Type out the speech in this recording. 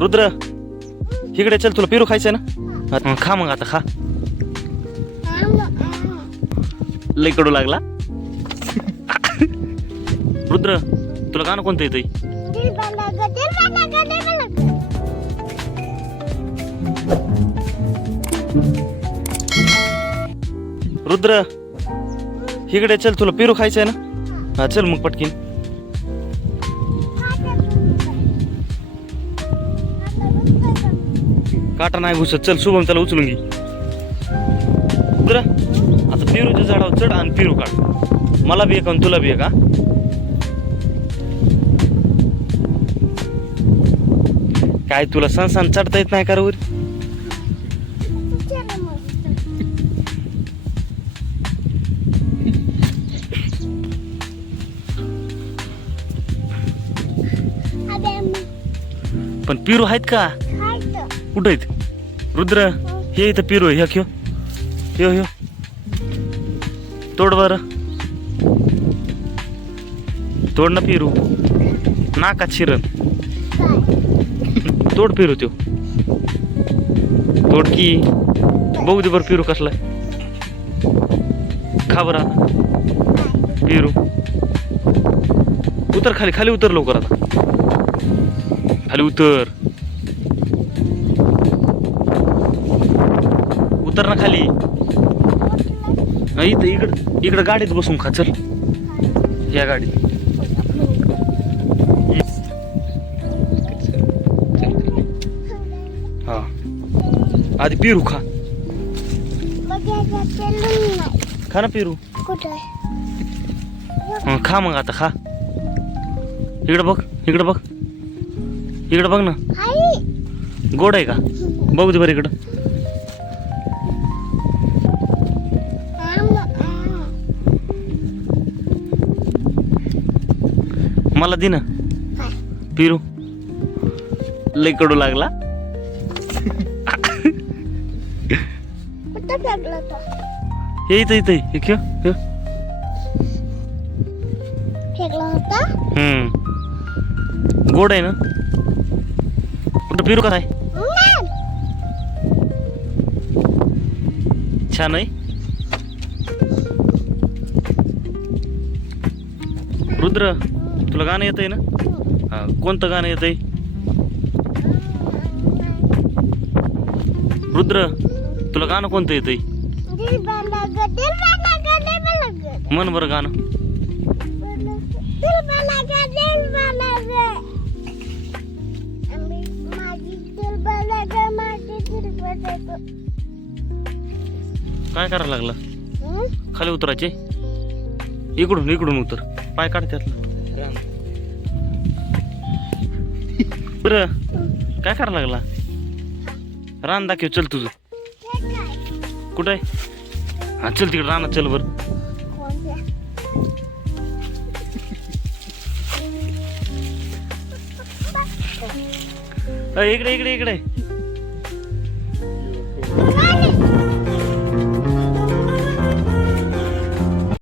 रुद्र इकडे चल तुला पेरू खायचंय ना? हा, खा मग आता खा. लई कडू लागला. रुद्र तुला गाणं कोणतं येतंय? रुद्र इकडे चल तुला पेरू खायचंय ना? हा चल मग पटकीन. काटा नाही घुसत. चल शुभम त्याला उचलून घे. रुद्र आता पेरूच्या झाडावर चढ आणि पेरू काढ. मला बी एक आणि तुला बी एक हा. काय तुला सण सण चढता येत नाही का वर पण पेरू आहेत का? कुठं आहेत? रुद्र हे इथं पिरो ह्या ह्यो ह्यो ह्यो तोड बरं तोड ना पेरू नाकात शिरण तोड पिरू त्यो तोड की बघू दे बरं पिरू कसला आहे. खा बरं आता पिरू उतर खाली खाली उतर लवकर आता खाली उतर उतर ना खाली इथं इकडं इकडं गाडीत बसून खा चल. या गाडीत. हा. आधी पेरू खा. खा ना पेरू. खा मग आता खा. इकडं बघ इकडं बघ. इकडं बघ ना. गोड आहे का? बघू दे बरं इकडं. मला दे ना. पिरू. लई कडू लागला. हे इथं इथं हे खेळ हम्म. गोड आहे ना? कुठं पिरू का नाही. छान आहे. रुद्र. तुला गाणं येतंय ना? हा कोणतं गाणं येतंय? रुद्र तुला गाणं कोणतं बना ग मन बरं गाणं. काय करायला लागला? खाली उतरायचे? इकडून इकडून उतर. पाय काढ त्यातलं बर. काय करायला लागला? रान दाखव चल तुझं. कुठं आहे? हा चल तिकडे रानात चल बर. इकडे इकडे इकडे.